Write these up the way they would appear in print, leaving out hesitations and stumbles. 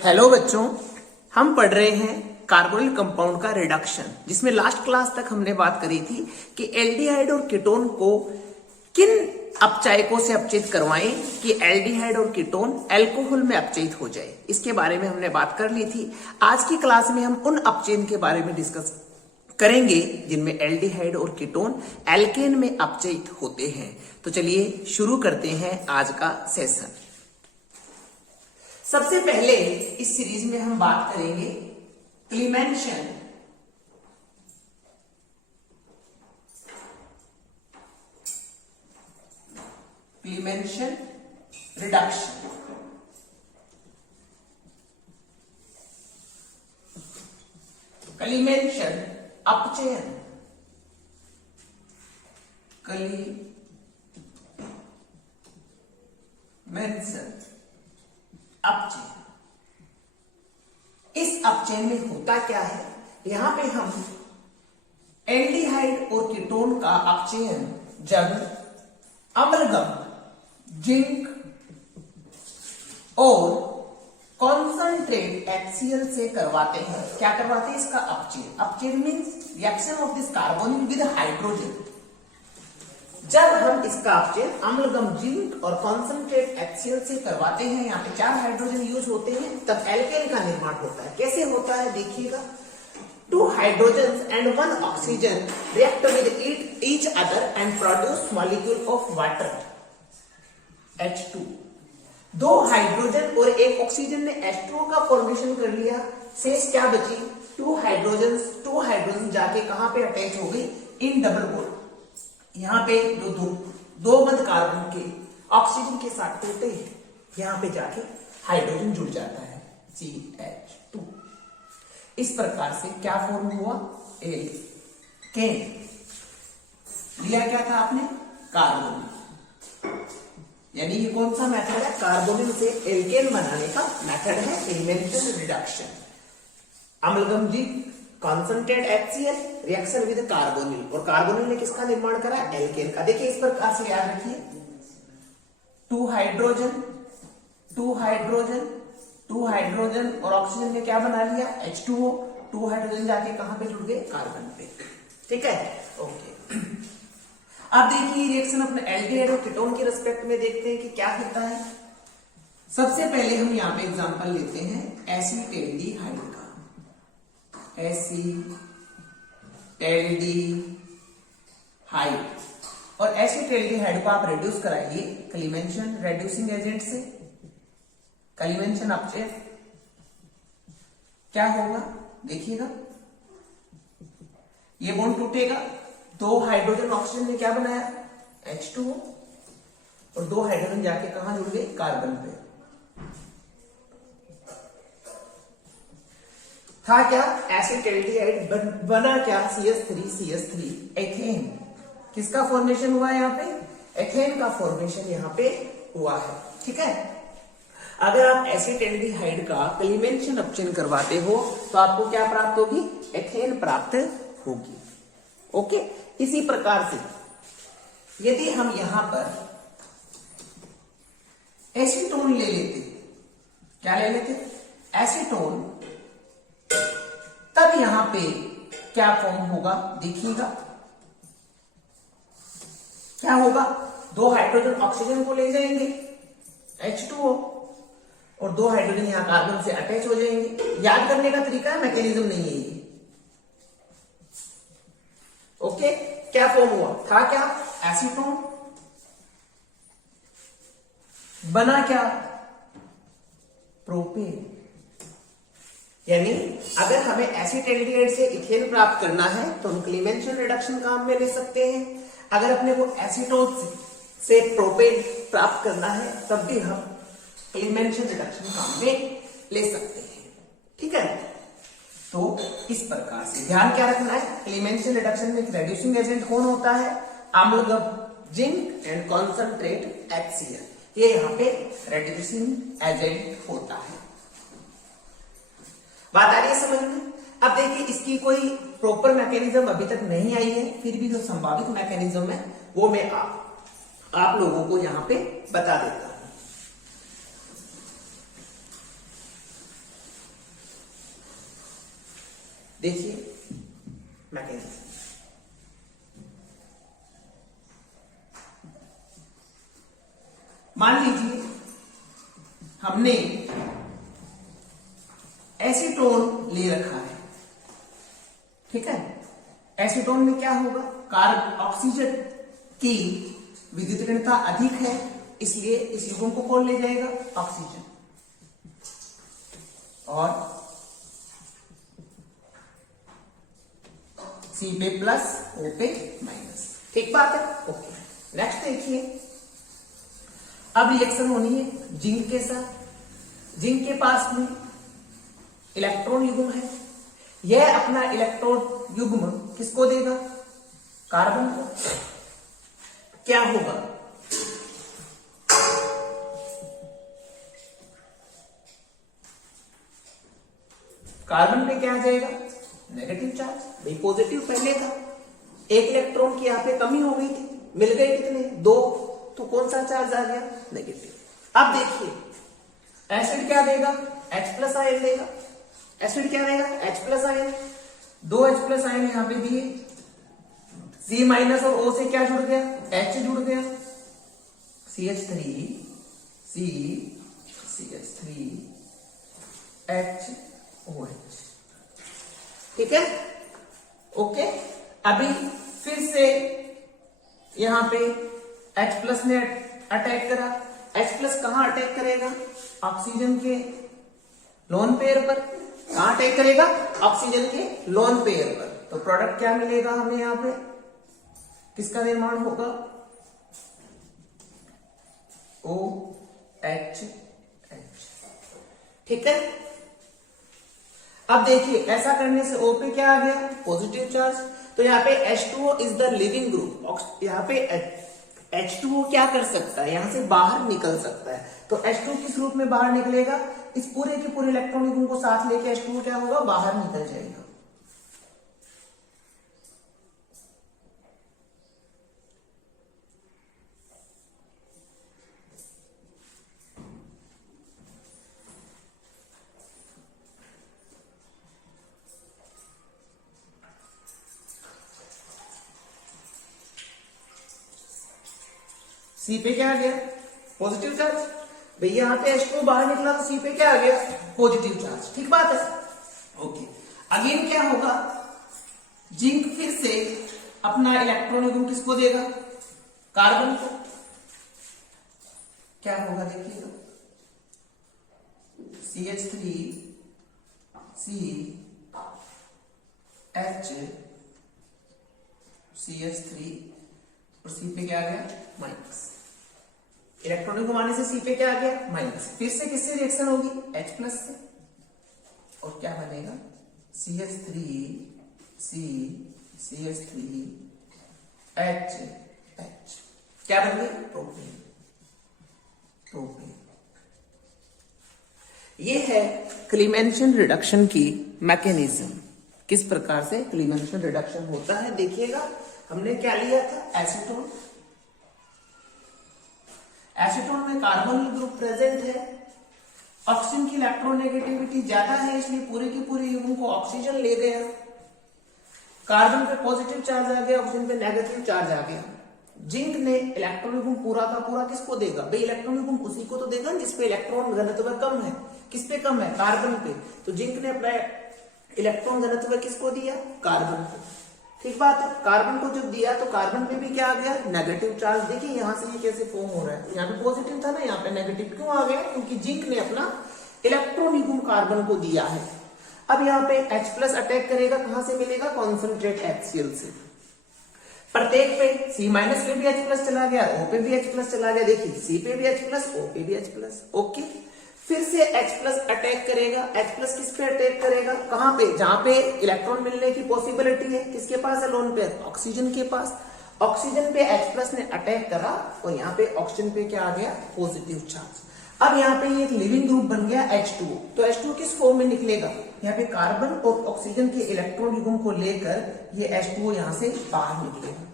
Hello बच्चों, हम पढ़ रहे हैं कार्बोनिल कंपाउंड का रिडक्शन, जिसमें लास्ट क्लास तक हमने बात करी थी कि एल्डिहाइड और कीटोन को किन अपचायकों से अपचयित करवाएं कि एल्डिहाइड और कीटोन अल्कोहल में अपचयित हो जाए। इसके बारे में हमने बात कर ली थी। आज की क्लास में हम उन अपचयन के बारे में डिस्कस करेंगे जिनमें एल्डिहाइड और कीटोन एल्केन में अपचयित होते हैं। तो चलिए शुरू करते हैं आज का सेशन। सबसे पहले इस सीरीज में हम बात करेंगे क्लीमेंशन रिडक्शन। क्लीमेंशन अपचयन, अपचयन। इस अपचयन में होता क्या है, यहां पे हम एल्डिहाइड और कीटोन का अपचयन जब अम्लगम, जिंक और कॉन्संट्रेट HCl से करवाते हैं। क्या करवाते हैं? इसका अपचयन। अपचयन means reaction of this carbonyl with hydrogen. जब हम इसका अपचयन अम्लगम, जिंक और कॉन्संट्रेट HCl से करवाते हैं, यहाँ पे 4 हाइड्रोजन यूज होते हैं, तब एल्केन का निर्माण होता है। कैसे होता है देखिएगा। 2 hydrogen and 1 oxygen react with each other and produce molecule of water H2। 2 hydrogen और 1 ऑक्सीजन ने H2 का फॉर्मेशन कर लिया। शेष क्या बची? 2 हाइड्रोजन जाके कहां पे अटैच हो गई? In double bond. यहाँ पे दो बंद कार्बन के ऑक्सीजन के साथ होते हैं, यहाँ पे जाके हाइड्रोजन जुड़ जाता है CH2। इस प्रकार से क्या फॉर्म हुआ? एल्केन। लिया क्या था आपने? कार्बोनिल। यानी ये कौन सा मेथड है? कार्बोनिल से एल्केन बनाने का मेथड है Clemmensen reduction. Amalgam, zinc, concentrate HCl reaction with carbonyl, और कार्बोनिल ने किसका निर्माण करा? एल्केन का। देखिए इस प्रकार से याद रखिए। 2 हाइड्रोजन और ऑक्सीजन ने क्या बना लिया? H2O। 2 हाइड्रोजन जाके कहां पे जुड़ गए? कार्बन पे। ठीक है, ओके। अब देखिए रिएक्शन अपने एल्डिहाइड और कीटोन के रिस्पेक्ट में देखते हैं कि क्या होता है। सबसे पहले हम यहाँ पे एग्जांपल लेते हैं एसिटेल्डिहाइड का। एसिटेल्डिहाइड, और एसिटेल्डिहाइड को आप रिड्यूस कराइए क्लीमेंशन रेड्यूसिंग एजेंट से। क्लीमेंशन अपचयन क्या होगा देखिएगा। ये बॉन्ड टूटेगा। 2 हाइड्रोजन ऑक्सीजन ने क्या बनाया? H2O, और 2 हाइड्रोजन जाके कहां जुड़ गए? कार्बन पे। था क्या? एसिटेल्डिहाइड बना क्या? CH3 ethane. किसका फॉर्मेशन हुआ यहाँ पे? एथेन का फॉर्मेशन यहाँ पे हुआ है। ठीक है, अगर आप एसिटेल्डिहाइड का क्लीमेंशन अपचयन करवाते हो तो आपको क्या प्राप्त होगी? एथेन प्राप्त होगी। ओके, इसी प्रकार से यदि हम यहां पर एसीटोन ले लेते, क्या ले लेते? एसीटोन, तब यहां पे क्या फॉर्म होगा देखिएगा। क्या होगा? 2 हाइड्रोजन ऑक्सीजन को ले जाएंगे H2O, और 2 हाइड्रोजन यहां कार्बन से अटैच हो जाएंगे। याद करने का तरीका है, मैकेनिज्म नहीं है ये। ओके, क्या फॉर्म हुआ? था क्या? एसीटोन। बना क्या? प्रोपेन। यानी अगर हमें एसिटेल्डिहाइड से इथेन प्राप्त करना है तो हम क्लीमेंशन रिडक्शन काम में ले सकते हैं। अगर अपने को एसीटोन से प्रोपेन प्राप्त करना है तब भी हम क्लीमेंशन रिडक्शन काम में ले सकते हैं। ठीक है, तो इस प्रकार से ध्यान क्या रखना है? क्लीमेंशन रिडक्शन में रेड्यूसिंग एजेंट कौन होता है? अम्लगम, जिंक एंड कॉन्संट्रेट HCl। ये यहाँ पे रेड्यूसिंग एजेंट होता है। बात आ रही है समझ में? अब देखिए इसकी कोई प्रॉपर मैकेनिज्म अभी तक नहीं आई है, फिर भी जो संभावित मैकेनिज्म है वो मैं आप लोगों को यहां पे बता देता हूं। देखिए मैकेनिज्म, मान लीजिए हमने एसीटोन ले रखा है, ठीक है। एसीटोन में क्या होगा, ऑक्सीजन की विद्युत ऋणता अधिक है, इसलिए इस युग्म को कौन ले जाएगा, ऑक्सीजन, और सी पे प्लस ओ पे माइनस, ठीक बात है, ओके। नेक्स्ट देखिए, अब रिएक्शन होनी है जिंक के साथ। जिंक के पास में इलेक्ट्रॉन युग्म है, यह अपना इलेक्ट्रॉन युग्म किसको देगा, कार्बन को। क्या होगा, कार्बन पे क्या आ जाएगा, नेगेटिव चार्ज। भाई पॉजिटिव पहले था, एक इलेक्ट्रॉन की यहां पे कमी हो गई थी, मिल गए कितने, 2, तो कौन सा चार्ज आ गया, नेगेटिव। अब देखिए एसिड क्या देगा, H प्लस आयन देगा। एसिड क्या देगा, H plus ion, 2 H plus ion यहां पे दिए, C माइनस और O से क्या जुड़ गया, H जुड़ गया, CH3 C CH3 HOH, ठीक है, ओके। अभी फिर से यहां पे H प्लस ने अटैक करा। H प्लस कहां अटैक करेगा, ऑक्सीजन के लोन पेयर पर। कहां अटैक करेगा, ऑक्सीजन के लोन पेयर पर। तो प्रोडक्ट क्या मिलेगा हमें, यहां पे किसका निर्माण होगा, OH, ठीक है। अब देखिए ऐसा करने से O पे क्या आ गया, पॉजिटिव चार्ज। तो यहाँ पे H2O is the leaving group. यहाँ पे H2O क्या कर सकता है, यहां से बाहर निकल सकता है। तो H2O किस रूप में बाहर निकलेगा, इस पूरे के पूरे इलेक्ट्रॉन युग्म को साथ लेके H2O क्या होगा, बाहर निकल जाएगा। सी पे क्या आ गया, पॉजिटिव चार्ज। भैया यहाँ पे H2O बाहर निकला तो सी पे क्या आ गया, पॉजिटिव चार्ज, ठीक बात है, ओके। अगेन क्या होगा, जिंक फिर से अपना इलेक्ट्रॉन युग्म किसको देगा, कार्बन को। क्या होगा देखिएगा, CH3 C H CH3 और सी पे क्या आ गया, माइनस। इलेक्ट्रॉन घुमाने से सी पे क्या आ गया, माइनस। फिर से किससे रिएक्शन होगी, H प्लस से, और क्या बनेगा, CH3 C CH3 H H, क्या बन गई, प्रोपेन। प्रोपेन ये है क्लीमेंशन रिडक्शन की मैकेनिज्म। किस प्रकार से क्लीमेंशन रिडक्शन होता है देखिएगा। हमने क्या लिया था, एसीटोन। एसीटोन में कार्बन ग्रुप प्रेजेंट है, ऑक्सीजन की इलेक्ट्रोनेगेटिविटी ज्यादा है, इसलिए पूरे के पूरे युग्म को ऑक्सीजन ले गया। कार्बन पे पॉजिटिव चार्ज आ गया, ऑक्सीजन पे नेगेटिव चार्ज आ गया। जिंक ने इलेक्ट्रॉन युग्म पूरा का पूरा किसको देगा, भाई इलेक्ट्रॉन युग्म उसी को तो देगा जिसपे इलेक्ट्रॉन घनत्व कम है। किस पे कम है, कार्बन पे। तो जिंक ने अपना इलेक्ट्रॉन घनत्व किसको दिया, कार्बन को, ठीक बात है। कार्बन को जब दिया तो कार्बन पे भी क्या आ गया, नेगेटिव चार्ज। देखिए यहां से ये कैसे फॉर्म हो रहा है, यहाँ पे पॉजिटिव था ना, यहाँ पे नेगेटिव क्यों आ गया, क्योंकि जिंक ने अपना इलेक्ट्रॉन युग्म कार्बन को दिया है। अब यहाँ पे H प्लस अटैक करेगा, कहां से मिलेगा, कॉन्सेंट्रेट HCl से। प्रत्येक पे C माइनस पे भी H प्लस चला गया, O पे भी H प्लस चला गया। देखिए C पे भी H प्लस, O पे भी H प्लस, ओके। फिर से H प्लस अटैक करेगा। H प्लस किस पे अटैक करेगा, कहां पे, जहां पे इलेक्ट्रॉन मिलने की पॉसिबिलिटी है। किसके पास है, लोन पेयर, ऑक्सीजन के पास। ऑक्सीजन पे H प्लस ने अटैक करा और यहाँ पे ऑक्सीजन पे क्या आ गया, पॉजिटिव चार्ज। अब यहाँ पे ये एक लिविंग ग्रुप बन गया H2O। तो H2O किस फॉर्म में निकलेगा, यहाँ पे कार्बन और ऑक्सीजन के इलेक्ट्रॉन युग्म को लेकर ये H2O यहाँ से बाहर निकलेगा,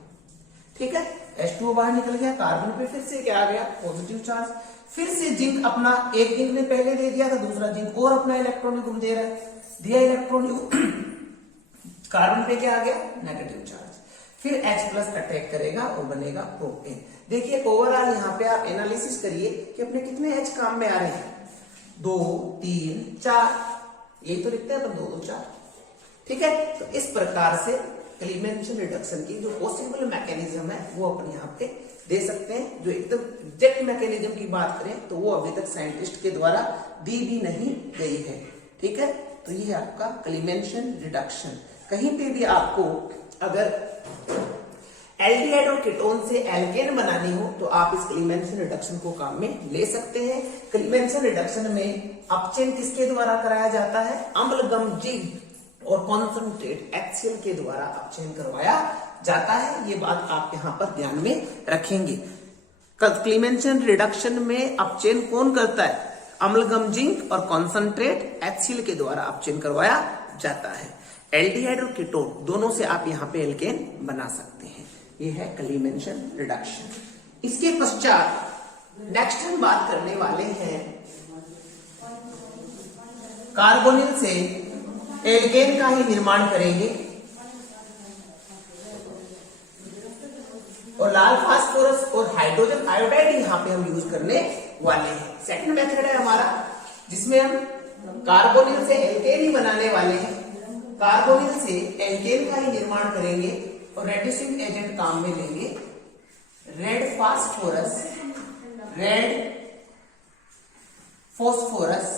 ठीक है। H2O बाहर निकल गया, कार्बन पे फिर से क्या आ गया, पॉजिटिव चार्ज। फिर से जिंक अपना, एक जिंक ने पहले दे दिया था, दूसरा जिंक और अपना इलेक्ट्रॉन युग्म दे रहा है। दिया इलेक्ट्रॉन युग्म कार्बन पे क्या आ गया, नेगेटिव चार्ज। फिर H प्लस अटैक करेगा और बनेगा प्रोपेन। देखिए ओवरऑल यहाँ पे आप एनालिसिस करिए कि अपने कितने H काम में आ रहे हैं, 2 3 4, यही तो लिखते हैं अपन 2 2 4, ठीक है। तो इस प्रकार से क्लीमेंशन रिडक्शन की जो पॉसिबल मैकेनिज्म है वो अपन यहाँ पे दे सकते हैं। जो एकदम एग्जैक्ट मैकेनिज्म की बात करें तो वो अभी तक साइंटिस्ट के द्वारा दी भी नहीं गई है, ठीक है। तो ये है आपका क्लीमेंशन रिडक्शन। कहीं पे भी आपको अगर एल्डिहाइड और कीटोन से एल्केन बनानी हो तो आप इस क्लीमेंशन रिडक्शन को काम में ले सकते हैं। क्लीमेंशन रिडक्शन में अपचयन किसके द्वारा कराया जाता है, अम्लगम जिंक और कॉन्संट्रेट HCl के द्वारा अपचयन करवाया जाता है। ये बात आप यहां पर ध्यान में रखेंगे। क्लीमेंशन रिडक्शन में अपचयन कौन करता है, अम्लगम जिंक और कॉन्संट्रेट HCl के द्वारा अपचयन करवाया जाता है। एल्डिहाइड और कीटोन दोनों से आप यहां पे एल्केन बना सकते हैं। ये है क्लीमेंशन रिडक्शन। इसके पश्चात नेक्स्ट हम बात करने वाले हैं कार्बोनिल से एल्केन का ही निर्माण करेंगे और लाल फास्फोरस और हाइड्रोजन आयोडाइड यहां पे हम यूज करने वाले हैं। सेकंड मेथड है हमारा जिसमें हम कार्बोनिल से एल्केन ही बनाने वाले हैं। कार्बोनिल से एल्केन का ही निर्माण करेंगे और रेड्यूसिंग एजेंट काम में लेंगे रेड फॉस्फोरस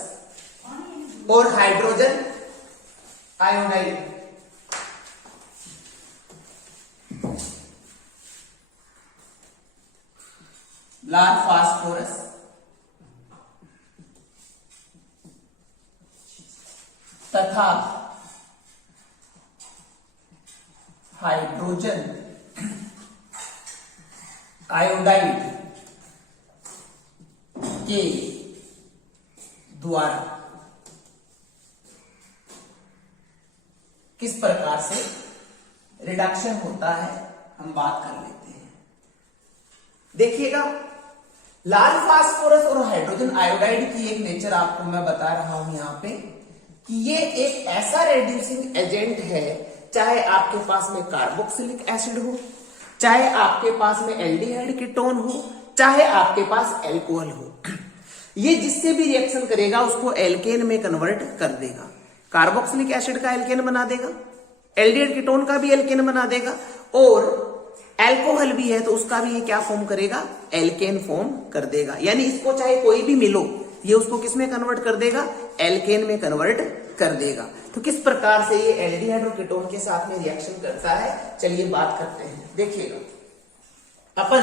और हाइड्रोजन आयोडाइड। लाल फास्फोरस तथा हाइड्रोजन आयोडाइड के द्वारा किस प्रकार से रिडक्शन होता है हम बात कर लेते हैं। देखिएगा लाल फास्फोरस और हाइड्रोजन आयोडाइड की एक नेचर आपको मैं बता रहा हूं यहां पे कि ये एक ऐसा रेड्यूसिंग एजेंट है, चाहे आपके पास में कार्बोक्सिलिक एसिड हो, चाहे आपके पास में एल्डिहाइड कीटोन हो, चाहे आपके पास एल्कोहल हो, ये जिससे भी रिएक्शन करेगा उसको एल्केन में कन्वर्ट कर देगा। कार्बोक्सिलिक एसिड का एल्केन बना देगा, एल्डिहाइड कीटोन का भी एल्केन बना देगा और एल्कोहल भी है तो उसका भी ये क्या फॉर्म करेगा, एल्केन फॉर्म कर देगा। यानी इसको चाहे कोई भी मिलो ये उसको किस में कन्वर्ट कर देगा, एल्केन में कन्वर्ट कर देगा। तो किस प्रकार से ये एल्डिहाइड और कीटोन के साथ में रिएक्शन करता है, चलिए बात करते हैं। देखिएगा अपन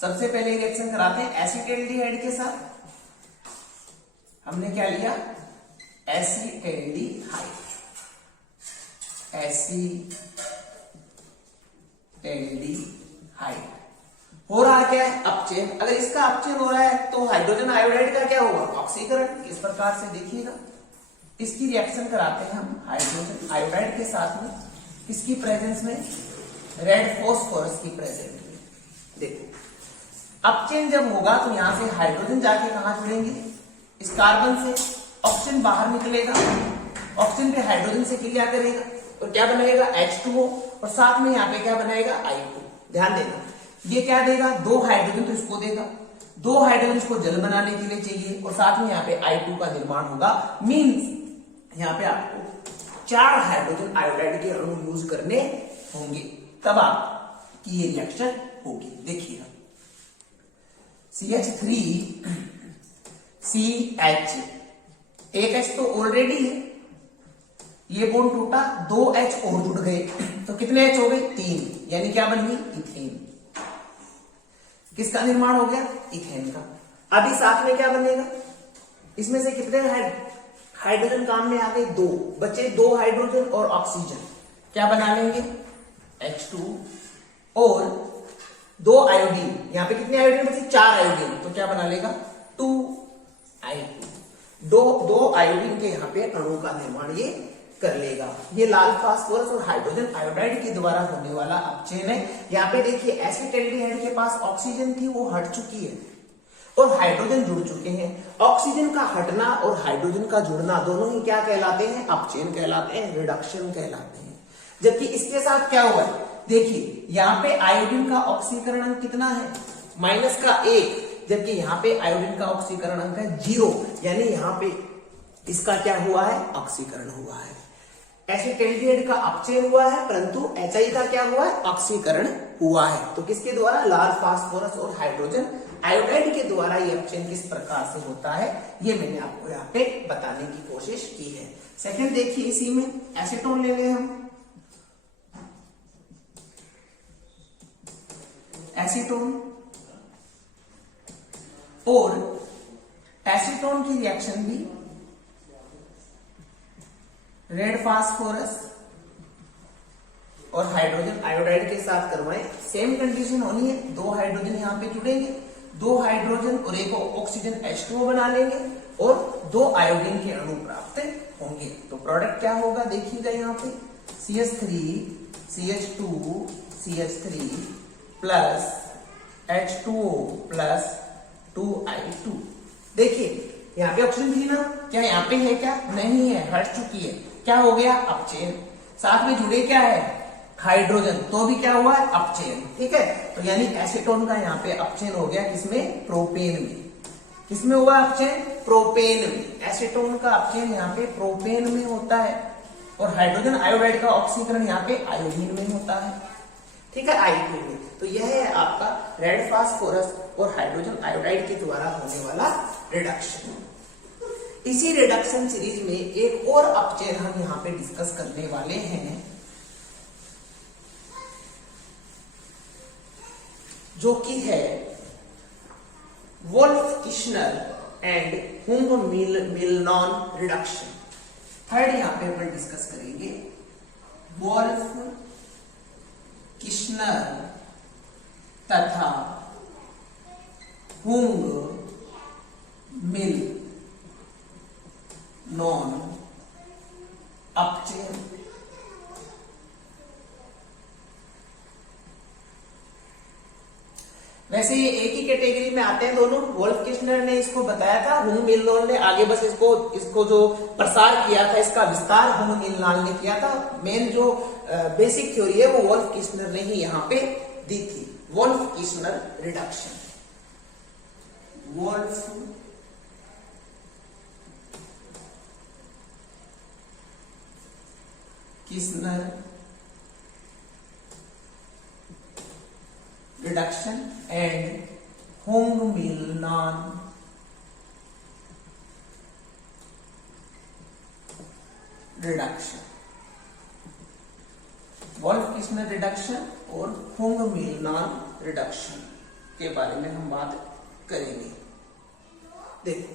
सबसे पहले रिएक्शन कराते हैं एसिटेल्डिहाइड के साथ। हमने क्या लिया, एसिटेल्डिहाइड, एसिटेल्डिहाइड हो रहा क्या है, अपचयन। अगर इसका अपचयन हो रहा है तो हाइड्रोजन आयोडाइड का क्या होगा, ऑक्सीकरण। किस प्रकार से देखिएगा, इसकी रिएक्शन कराते हैं हम हाइड्रोजन आयोडाइड के साथ में, किसकी प्रेजेंस में, रेड फॉस्फोरस की प्रेजेंस में। देखो अपचयन जब होगा तो यहां से हाइड्रोजन जाके कहां जुड़ेंगे, इस कार्बन से, ऑक्सीजन बाहर निकलेगा, ऑक्सीजन पे हाइड्रोजन से क्रिया करेगा तो क्या बनाएगा, H2O और साथ में यहाँ पे क्या बनाएगा, I2। ध्यान देना ये क्या देगा, 2 हाइड्रोजन तो इसको देगा, 2 हाइड्रोजन इसको जल बनाने के लिए चाहिए और साथ में यहाँ पे I2 का निर्माण होगा। मींस यहाँ पे आपको 4 हाइड्रोजन आयोडाइड के अणु यूज करने होंगे, तब आपकी ये रिएक्शन होगी। देखिएगा CH3 CH, एक H तो ऑलरेडी है, ये बॉन्ड टूटा, 2 H और जुड़ गए तो कितने H हो गए, 3, यानी क्या बन गई, इथेन। किसका निर्माण हो गया, इथेन का। अभी साथ में क्या बनेगा, इसमें से कितने हाइड्रोजन काम में आ गए, 2 बचे, 2 हाइड्रोजन और ऑक्सीजन, क्या बना लेंगे, H2 और 2 आयोडीन। यहां पे कितने आयोडीन बचे, 4 आयोडीन, तो क्या बना लेगा, 2I2। 2 आयोडीन के यहाँ पे अणु का निर्माण ये कर लेगा। ये लाल फास्फोरस और हाइड्रोजन आयोडाइड के द्वारा होने वाला अपचयन है। यहाँ पे देखिए एसिटेल्डिहाइड के पास ऑक्सीजन थी, वो हट चुकी है और हाइड्रोजन जुड़ चुके हैं। ऑक्सीजन का हटना और हाइड्रोजन का जुड़ना दोनों ही क्या कहलाते हैं, अपचयन कहलाते हैं, रिडक्शन कहलाते हैं। जबकि इसके साथ क्या हुआ है, देखिए यहाँ पे आयोडीन का ऑक्सीकरण अंक कितना है, -1, जबकि यहाँ पे आयोडीन का ऑक्सीकरण अंक है 0, यानी यहाँ पे इसका क्या हुआ है, ऑक्सीकरण हुआ है। एसिटाल्डिहाइड का अपचयन हुआ है, परंतु HI का क्या हुआ है, ऑक्सीकरण हुआ है। तो किसके द्वारा, लाल फास्फोरस और हाइड्रोजन आयोडाइड के द्वारा ये अपचयन किस प्रकार से होता है, ये मैंने आपको यहाँ पे बताने की कोशिश की है। सेकंड देखिए, इसी में एसीटोन ले लें हम। एसीटोन और एसीटोन की रिएक्शन भी रेड फास्फोरस और हाइड्रोजन आयोडाइड के साथ करवाएं। सेम कंडीशन होनी है, 2 हाइड्रोजन यहां पे जुड़ेंगे, 2 हाइड्रोजन और एक ऑक्सीजन H2O बना लेंगे और 2 आयोडीन के अणु प्राप्त होंगे। तो प्रोडक्ट क्या होगा, देखिएगा यहाँ पे CH3 CH2 CH3 plus H2O plus 2I2। देखिए यहाँ पे ऑक्सीजन थी ना, क्या यहाँ पे है, क्या नहीं है, हट चुकी है। क्या हो गया, अपचयन। साथ में जुड़े क्या है, हाइड्रोजन, तो भी क्या हुआ है, अपचयन। ठीक है, तो यानी एसीटोन का यहाँ पे अपचयन हो गया किसमें, प्रोपेन में। किसमें हुआ अपचयन, प्रोपेन में। एसीटोन का अपचयन यहाँ पे प्रोपेन में होता है और हाइड्रोजन आयोडाइड का ऑक्सीकरण यहाँ पे आयोडीन में होता है। ठीक है, I2 में। तो यह है आपका रेड फास्फोरस और हाइड्रोजन आयोडाइड के द्वारा होने वाला रिडक्शन। इसी रिडक्शन सीरीज में एक और अपचयन हम यहाँ पे डिस्कस करने वाले हैं, जो कि है Wolff-Kishner and Huang Minlon reduction. Third यहाँ पे हम डिस्कस करेंगे वोल्फ-किश्नर तथा हुंग-मिलनॉन अपचयन। वैसे ये एक ही कैटेगरी में आते हैं दोनों। वोल्फ-किश्नर ने इसको बताया था, हुंग-मिलनॉन ने आगे बस इसको जो प्रसार किया था, इसका विस्तार हुंग-मिलनॉन ने किया था। मेन जो बेसिक थ्योरी है वो वोल्फ-किश्नर ने ही यहाँ पे दी थी। Wolff Kishner reduction, Wolff Kishner reduction and Huang Minlon reduction. Wolff Kishner reduction और हुंग-मिलनॉन रिडक्शन के बारे में हम बात करेंगे। देखो,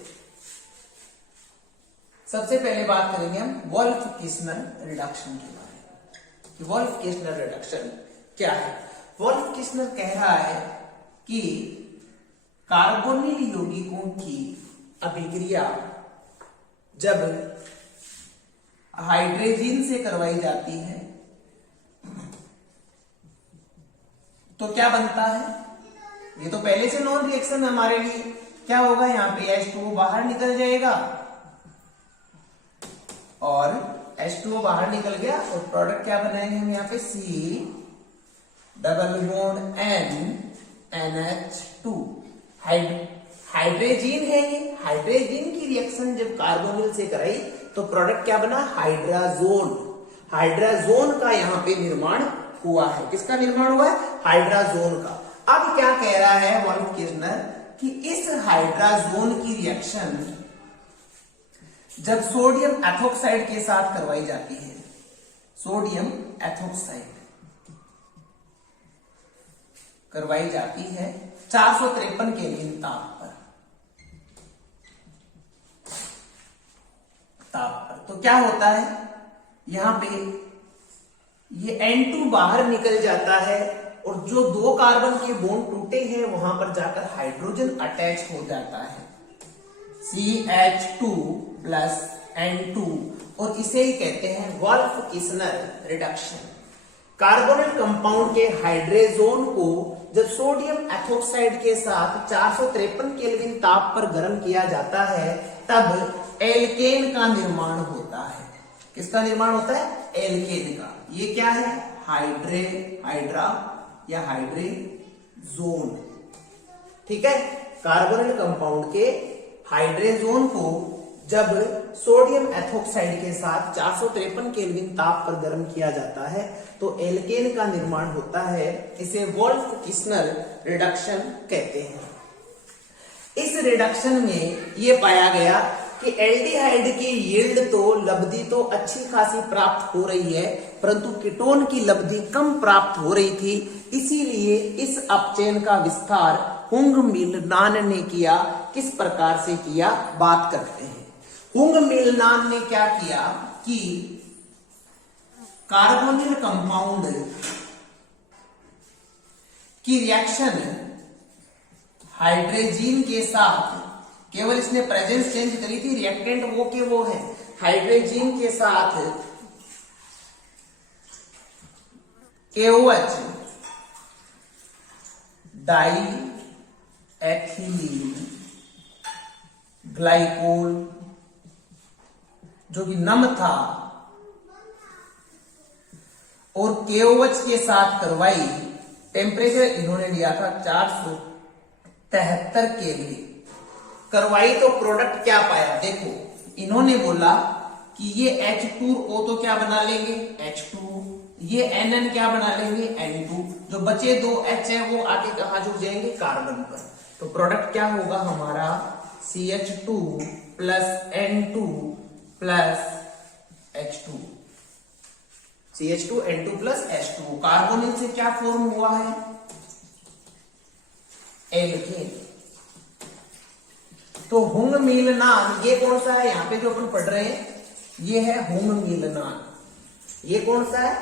सबसे पहले बात करेंगे हम वोल्फ-किश्नर रिडक्शन के बारे में कि वोल्फ-किश्नर रिडक्शन क्या है। वोल्फ-किश्नर कह रहा है कि कार्बोनिल यौगिकों की अभिक्रिया जब हाइड्रोजन से करवाई जाती है तो क्या बनता है, ये तो पहले से नॉन रिएक्शन है हमारे लिए। क्या होगा, यहाँ पे H2O बाहर निकल जाएगा और H2O बाहर निकल गया और प्रोडक्ट क्या बनाएंगे हम यहाँ पे C double bond N NH2। Hydrogen है ये, हाइड्रोजन की रिएक्शन जब कार्बोनिल से कराई तो प्रोडक्ट क्या बना, हाइड्राजोन। हाइड्राजोन का यहाँ पे निर्माण हुआ है। किसका निर्माण हुआ है, हाइड्राजोन का। अब क्या कह रहा है वोल्फ-किश्नर कि इस हाइड्राजोन की रिएक्शन जब सोडियम एथोक्साइड के साथ करवाई जाती है, सोडियम एथोक्साइड करवाई जाती है 453 केल्विन ताप पर, तो क्या होता है, यहां पे ये N2 बाहर निकल जाता है और जो 2 कार्बन के बॉन्ड टूटे हैं वहां पर जाकर हाइड्रोजन अटैच हो जाता है CH2 प्लस N2 और इसे ही कहते हैं वोल्फ-किश्नर रिडक्शन। कार्बोनिल कंपाउंड के हाइड्रोजन को जब सोडियम एथोक्साइड के साथ 453 केल्विन ताप पर गर्म किया जाता है तब एल्केन का निर्माण होता है। किसका निर्माण होता है, एल्केन का। ये क्या है, हाइड्रा या हाइड्रेजोन। ठीक है, कार्बोनिल कंपाउंड के हाइड्रेजोन को जब सोडियम एथोक्साइड के साथ 453 केल्विन ताप पर गर्म किया जाता है तो एल्केन का निर्माण होता है। इसे वोल्फ किस्नर रिडक्शन कहते हैं। इस रिडक्शन में ये पाया गया कि एल्डिहाइड की यील्ड तो लब्धि तो अच्छी खासी प्राप्त हो रही है, परंतु कीटोन की लब्धि कम प्राप्त हो रही थी। इसीलिए इस अपचयन का विस्तार हुंग मिलनान ने किया। किस प्रकार से किया, बात करते हैं। हुंग मिलनान ने क्या किया कि कार्बोनिल कंपाउंड की रिएक्शन हाइड्रोजन के साथ, केवल इसने प्रेजेंस चेंज करी थी, रिएक्टेंट वो के वो है, हाइड्रोजन के साथ KOH डाई एथिलीन ग्लाइकोल जो कि नम था और KOH के साथ करवाई। टेम्परेचर इन्होंने लिया था 473 केल्विन करवाई। तो प्रोडक्ट क्या पाया, देखो इन्होंने बोला कि ये H2O तो क्या बना लेंगे, H2, ये NN क्या बना लेंगे, N2, जो बचे दो H है वो आगे कहां जुड़ जाएंगे, कार्बन पर। तो प्रोडक्ट क्या होगा हमारा, CH2 plus N2 plus H2, CH2 N2 plus H2। Carbonyl से क्या फॉर्म हुआ है, एल्केन। तो हुंग मिलनान ये कौन सा है, यहां पे जो अपन पढ़ रहे हैं ये है हुंग मिलनान। ये कौन सा है,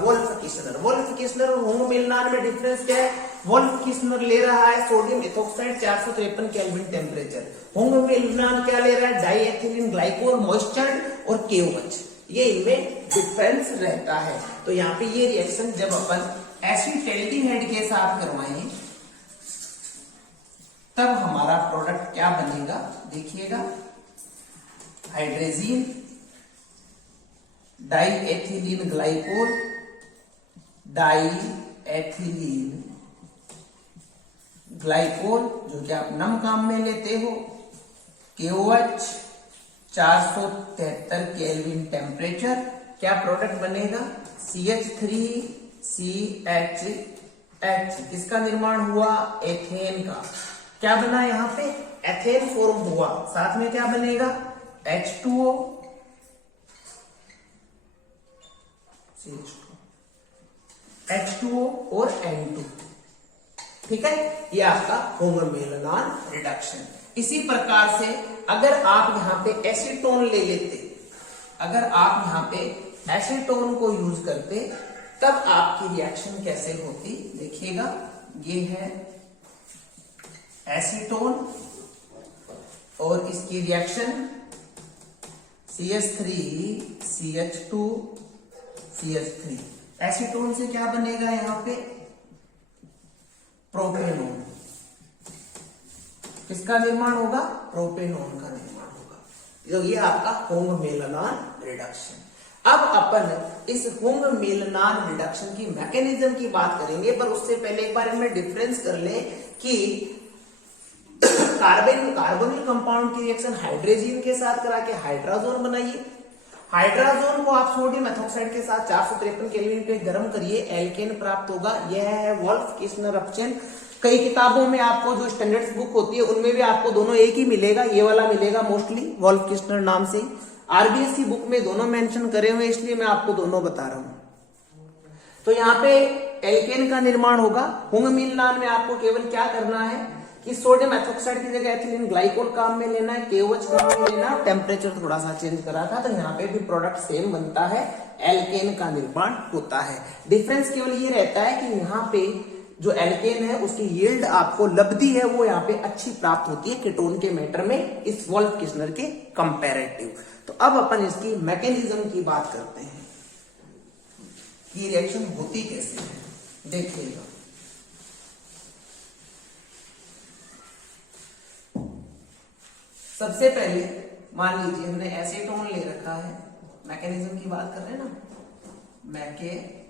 वोल्फ किस्नर। वोल्फ किस्नर और हुंग मिलनान में डिफरेंस क्या है, वोल्फ किस्नर ले रहा है सोडियम एथोक्साइड 453 केल्विन टेम्परेचर, हुंग मिलनान क्या ले रहा है, डाई एथिलीन ग्लाइकोल मॉइस्चर और KOH। ये इनमें डिफरेंस रहता है। तो यहाँ पे ये रिएक्शन जब अपन एसिटेल्डिहाइड के साथ करवाएंगे तब हमारा प्रोडक्ट क्या बनेगा, देखिएगा, hydrogen diethylene glycol diethylene glycol जो कि आप नम काम में लेते हो, KOH 473 केल्विन टेम्परेचर, क्या प्रोडक्ट बनेगा, CH3CHH। किसका निर्माण हुआ, एथेन का। क्या बना यहाँ पे, एथेन फॉर्म हुआ। साथ में क्या बनेगा, H2O H2O और N2। ठीक है, ये आपका हुंग मिलनान रिडक्शन। इसी प्रकार से अगर आप यहां पे एसीटोन ले लेते, अगर आप यहां पे एसीटोन को यूज करते तब आपकी रिएक्शन कैसे होती, देखिएगा, ये है एसीटोन और इसकी reaction CH3 CH2 CH3। Acetone से क्या बनेगा यहां पे, प्रोपेनोन। किसका निर्माण होगा, प्रोपेनोन का निर्माण होगा। तो ये आपका हुंग मिलनान रिडक्शन। अब अपन इस हुंग मिलनान रिडक्शन की मैकेनिज्म की बात करेंगे, पर उससे पहले एक बार इनमें डिफरेंस कर लें कि कार्बोनिल कंपाउंड की रिएक्शन हाइड्रोजन के साथ करा के हाइड्राजोन बनाइए। हाइड्राजोन को आप सोडियम एथोक्साइड के साथ 453 केल्विन पे गर्म करिए, एल्केन प्राप्त होगा। यह है वोल्फ किस्नर अपचयन। कई किताबों में आपको जो स्टैंडर्ड्स बुक होती है उनमें भी आपको दोनों एक ही मिलेगा, ये वाला मिलेगा मोस्टली वोल्फ किस्नर नाम से। RBSc बुक में दोनों मेंशन करे हुए, इसलिए मैं आपको दोनों बता रहा हूं। तो यहाँ पे एल्केन का निर्माण होगा। हुंग मिलनान में आपको केवल क्या करना है कि सोडियम एथोक्साइड की जगह एथिलीन ग्लाइकोल काम में लेना है, KOH काम में लेना है, टेम्परेचर थोड़ा सा चेंज करा था, तो यहाँ पे भी प्रोडक्ट सेम बनता है, एल्केन का निर्माण होता है। डिफरेंस केवल ये रहता है कि यहाँ पे जो एल्केन है उसकी यील्ड आपको लब्धि है वो यहाँ पे अच्छी प्राप्त होती है कीटोन के मैटर में, इस वोल्फ किस्नर के कंपैरेटिव। तो अब अपन इसकी मैकेनिज्म की बात करते हैं कि रिएक्शन होती कैसे है, देखिएगा। सबसे पहले मान लीजिए हमने एसीटोन ले रखा है, मैकेनिज्म की बात कर रहे हैं ना, मैकेनिज्म।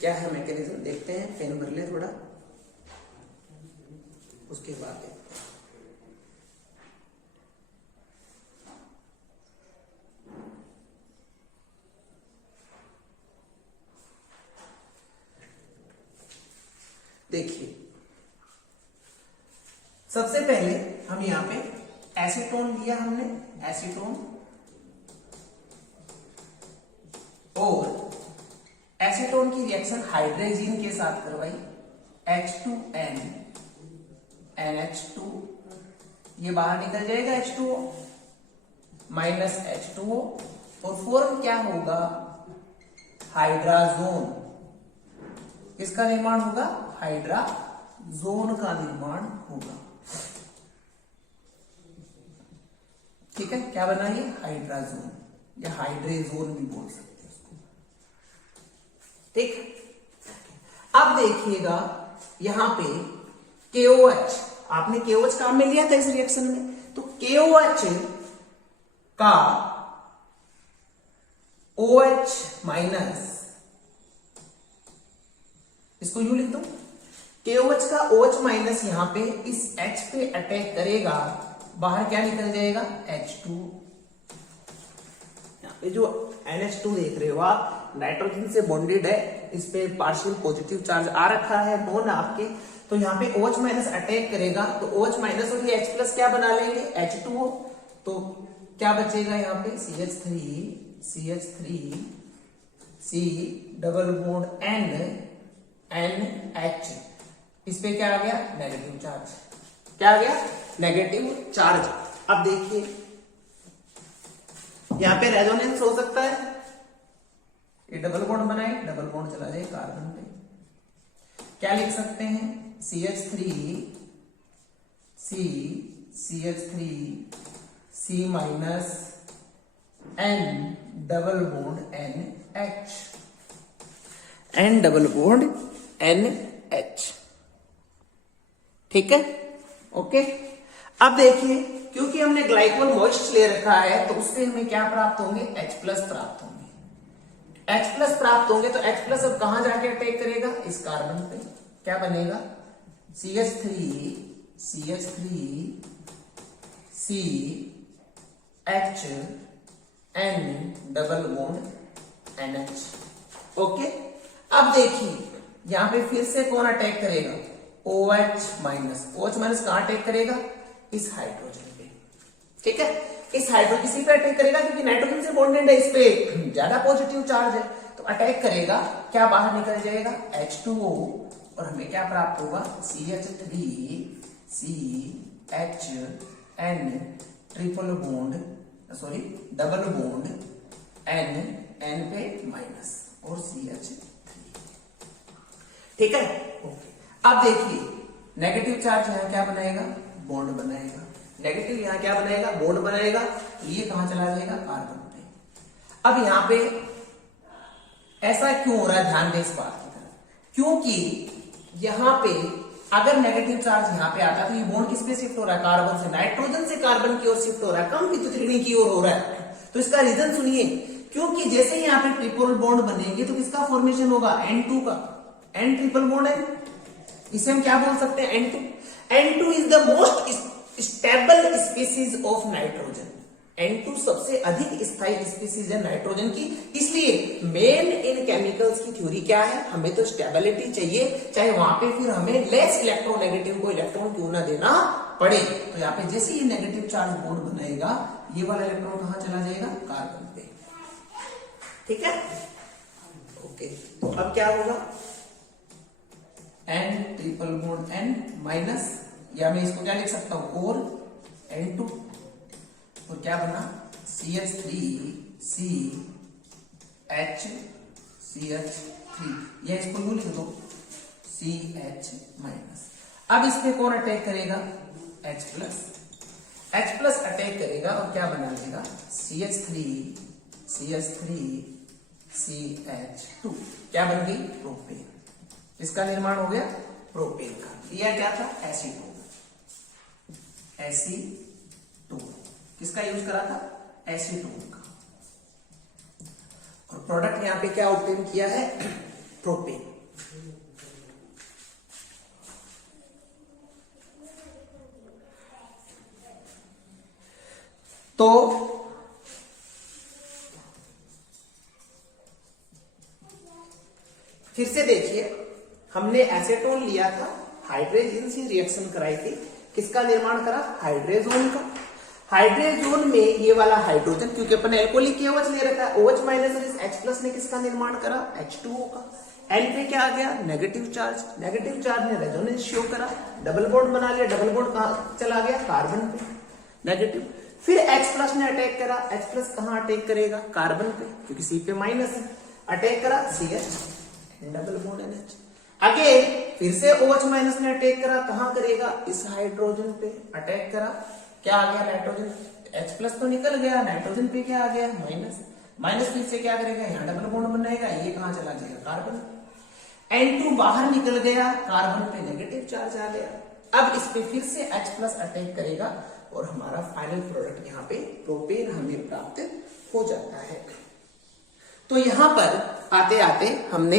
क्या है मैकेनिज्म देखते हैं, पेन भर ले थोड़ा, उसके बाद देखते हैं। देखिए सबसे पहले हम यहां पे एसीटोन लिया हमने, एसीटोन, और एसीटोन की रिएक्शन हाइड्रोजन के साथ करवाई, H2N NH2, ये बाहर निकल जाएगा H2O माइनस H2O, और फॉर्म क्या होगा, हाइड्राजोन। किसका निर्माण होगा, हाइड्राजोन का निर्माण होगा। ठीक है, क्या बना ये, हाइड्राजोन या हाइड्रेजोन भी बोल सकते हैं उसको। ठीक, अब देखिएगा यहां पे KOH, आपने KOH काम में लिया था इस रिएक्शन में, तो KOH का OH माइनस, इसको यूं लिख दो, KOH का OH माइनस यहां पे इस H पे अटैक करेगा, बाहर क्या निकल जाएगा, H2। यहां पे जो NH2 देख रहे हो आप, नाइट्रोजन से बॉन्डेड है, इस पे पार्शियल पॉजिटिव चार्ज आ रखा है नॉन आपके, तो यहाँ पे OH माइनस अटैक करेगा, तो OH माइनस और ये H प्लस क्या बना लेंगे, H2O, तो क्या बचेगा यहाँ पे, CH3 C double bond NH, इस पे क्या आ गया, नेगेटिव चार्ज, क्या आ गया, नेगेटिव चार्ज। अब देखिए यहां पे रेजोनेंस हो सकता है, ये डबल बॉन्ड बनाए, डबल बॉन्ड चला जाए कार्बन पे, क्या लिख सकते हैं, CH3 C minus N double bond NH, N double bond NH। ठीक है, ओके। अब देखिए क्योंकि हमने ग्लाइकोल मॉइस्ट ले रखा है, तो उससे हमें क्या प्राप्त होंगे, H प्लस प्राप्त होंगे, H प्लस प्राप्त होंगे, तो H प्लस अब कहां जाके अटैक करेगा, इस कार्बन पे, क्या बनेगा, CH3 C H N double bond NH। Okay, अब देखिए यहां पे फिर से कौन अटैक करेगा, OH माइनस, OH माइनस कहां अटैक करेगा, इस हाइड्रोजन पे। ठीक है, इस हाइड्रोजन इसी पे अटैक करेगा, क्योंकि नाइट्रोजन से बॉन्डेड है, इस पे ज्यादा पॉजिटिव चार्ज है, तो अटैक करेगा, क्या बाहर निकल जाएगा, H2O, और हमें क्या प्राप्त होगा, CH3 CHN triple bond, sorry double bond N पे माइनस और CH3। ठीक है, ओके। अब देखिए नेगेटिव चार्ज यहां क्या बनाएगा, बॉन्ड बनाएगा, नेगेटिव यहां क्या बनाएगा, बॉन्ड बनाएगा, तो ये कहां चला जाएगा, कार्बन पे। अब यहां पे ऐसा क्यों हो रहा है, ध्यान दें इस बात की तरफ, क्योंकि यहां पे अगर नेगेटिव चार्ज यहां पे आता तो ये बॉन्ड किस पे शिफ्ट हो रहा है, कार्बन से, नाइट्रोजन से कार्बन की ओर शिफ्ट हो रहा है, कम विद्युत ऋणी की ओर हो रहा है। तो इसका रीजन सुनिए, क्योंकि जैसे ही यहाँ पे ट्रिपल बॉन्ड बनेंगे तो किसका फॉर्मेशन होगा, N2 का, N ट्रिपल बॉन्ड है, इसे हम क्या बोल सकते हैं, N2 is the most stable species of nitrogen. N2 सबसे अधिक स्थायी स्पीसीज है नाइट्रोजन की, इसलिए मेन इन केमिकल्स की थ्योरी क्या है, हमें तो स्टेबिलिटी चाहिए, चाहे वहां पे फिर हमें लेस इलेक्ट्रोनेगेटिव को इलेक्ट्रॉन क्यों ना देना पड़े। तो यहाँ पे जैसे ही नेगेटिव चार्ज बॉन्ड बनाएगा, ये वाला इलेक्ट्रॉन कहां चला जाएगा, कार्बन पे। ठीक है, ओके। तो अब क्या होगा, N triple bond N minus, या मैं इसको क्या लिख सकता हूं, और N2, और क्या बना, CH3 CH3, या इसको यूं लिख दो, CH माइनस। अब इस पे कौन अटैक करेगा, H plus, H plus attack करेगा और क्या बना लेगा, CH3 CH2, क्या बन गई, प्रोपेन। इसका निर्माण हो गया प्रोपेन का। यह क्या था, एसीटोन। किसका यूज करा था, एसीटोन का, और प्रोडक्ट यहां पे क्या ऑब्टेन किया है, प्रोपेन। तो फिर से देखिए, हमने एसीटोन लिया था, हाइड्रोजन से रिएक्शन कराई थी, किसका निर्माण करा, हाइड्रोजन का। हाइड्रोजन में ये वाला हाइड्रोजन, क्योंकि अपन एल्कोहलिक OH ले रखा है, OH माइनस और इस H+ ने किसका निर्माण करा, H2O का। N पे क्या आ गया, नेगेटिव चार्ज, नेगेटिव चार्ज ने रेजोनेंस शो करा, डबल बॉन्ड बना लिया, डबल बॉन्ड कहां चला गया, कार्बन पे, नेगेटिव। फिर H+ ने अटैक करा, H+ कहां अटैक करेगा, कार्बन पे, क्योंकि C पे माइनस है, अटैक करा CH, double bond NH। Again फिर से OH माइनस ने अटैक करा, कहां करेगा, इस हाइड्रोजन पे अटैक करा, क्या आ गया, नाइट्रोजन, H+ तो निकल गया, नाइट्रोजन पे क्या आ गया, माइनस, माइनस फिर से क्या करेगा, यहाँ डबल बॉन्ड बनाएगा, ये कहां चला जाएगा, कार्बन। N2 बाहर निकल गया, कार्बन पे नेगेटिव चार्ज आ गया। अब इस पे फिर से H+ अटैक करेगा और हमारा फाइनल प्रोडक्ट यहाँ पे प्रोपेन हमें प्राप्त हो जाता है। तो यहां पर आते आते हमने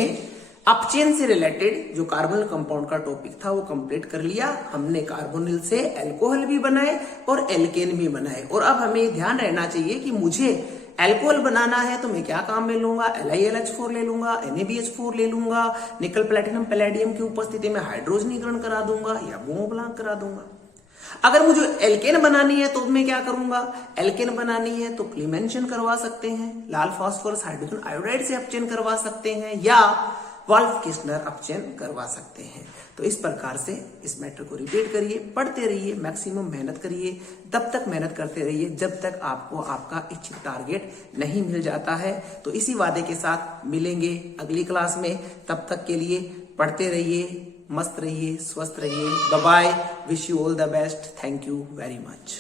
अपचेन से रिलेटेड जो कार्बोनिल कंपाउंड का टॉपिक था वो कंप्लीट कर लिया। हमने कार्बोनिल से अल्कोहल भी बनाए और एल्केन भी बनाए। और अब हमें ध्यान रहना चाहिए कि मुझे अल्कोहल बनाना है तो मैं क्या काम में लूंगा, LiLH4 ले लूंगा, NaBH4 ले लूंगा, निकल प्लेटिनम पैलेडियम की उपस्थिति में हाइड्रोजनीकरण करा दूंगा या बोम ब्लॉक करा दूंगा। अगर मुझे एल्केन बनानी है तो मैं क्या करूंगा, एल्केन बनानी है तो क्लीमेंशन करवा सकते हैं, लाल फास्फोरस हाइड्रोजन आयोडाइड से अपचयन करवा सकते हैं, या वॉल्फ किस्नर अपचयन करवा सकते हैं। तो इस प्रकार से इस मैटर को रिपीट करिए, पढ़ते रहिए, मैक्सिमम मेहनत करिए, तब तक मेहनत करते रहिए जब तक आपको आपका इच्छित टारगेट नहीं मिल जाता है। तो इसी वादे के साथ मिलेंगे अगली क्लास में, तब तक के लिए पढ़ते रहिए, मस्त रहिए, स्वस्थ रहिए। Bye bye, wish you all the best, thank you very much.